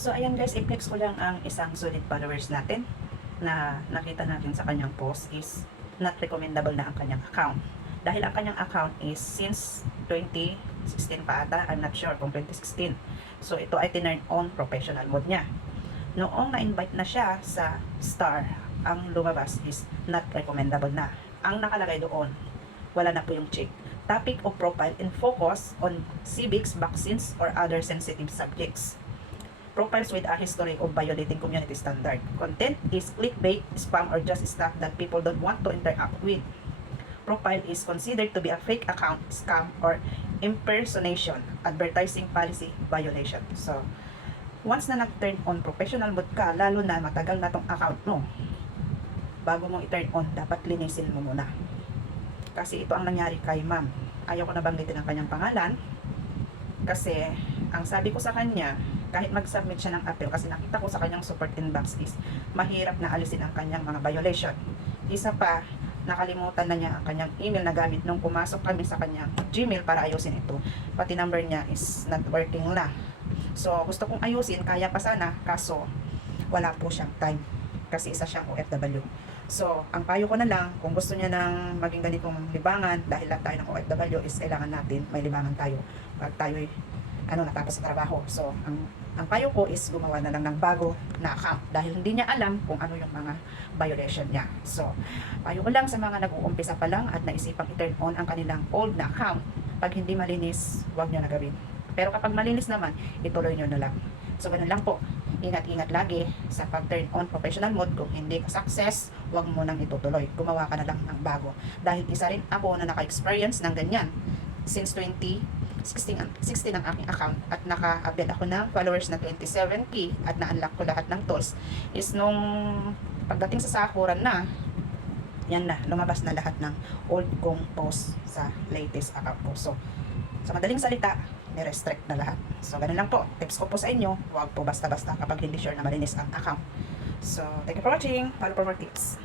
So ayan guys, i-flex ko lang ang isang solid followers natin na nakita natin sa kanyang post is not recommendable na ang kanyang account. Dahil ang kanyang account is since 2016 pa ata, I'm not sure kung 2016. So ito ay tinurn on professional mode niya. Noong na-invite na siya sa Star, ang lumabas is not recommendable na. Ang nakalagay doon, wala na po yung check. Topic of profile and focus on civics, vaccines, or other sensitive subjects. Profiles with a history of violating community standard. Content is clickbait, spam, or just stuff that people don't want to interact with. Profile is considered to be a fake account, scam, or impersonation, advertising policy violation. So, once na nag-turn on professional mode ka, lalo na matagal na tong account mo, bago mo i-turn on, dapat linisin mo muna. Kasi ito ang nangyari kay ma'am. Ayaw ko na banggitin ang kanyang pangalan. Kasi, ang sabi ko sa kanya, kahit mag-submit siya ng appeal, kasi nakita ko sa kanyang support inbox is, mahirap na alisin ang kanyang mga violation. Isa pa, nakalimutan na niya ang kanyang email na gamit nung pumasok kami sa kanyang Gmail para ayusin ito. Pati number niya is not working na. So, gusto kong ayusin, kaya pa sana, kaso wala po siyang time. Kasi isa siyang OFW. So, ang payo ko na lang, kung gusto niya ng maging ganitong libangan, dahil lang tayo ng OFW, is kailangan natin may libangan tayo. Pag tayo'y natapos sa trabaho. So, ang payo ko is gumawa na lang ng bago na account dahil hindi niya alam kung ano yung mga violation niya. So, payo ko lang sa mga nag-uumpisa pa lang at naisipang i-turn on ang kanilang old na account. Pag hindi malinis, huwag niyo na gawin. Pero kapag malinis naman, ituloy niyo na lang. So, ganun lang po. Ingat-ingat lagi sa pag-turn on professional mode. Kung hindi ka success, huwag mo nang itutuloy. Gumawa ka na lang ng bago. Dahil isa rin ako na naka-experience ng ganyan. Since 2016 ang aking account at naka-avail ako ng followers na 27k at na-unlock ko lahat ng tools. Is nung pagdating sa sakuran na, yan na, lumabas na lahat ng old kong post sa latest account ko. So, sa madaling salita, ni-restrict na lahat. So, ganun lang po. Tips ko po sa inyo, huwag po basta-basta kapag hindi sure na malinis ang account. So, thank you for watching. Follow for more tips.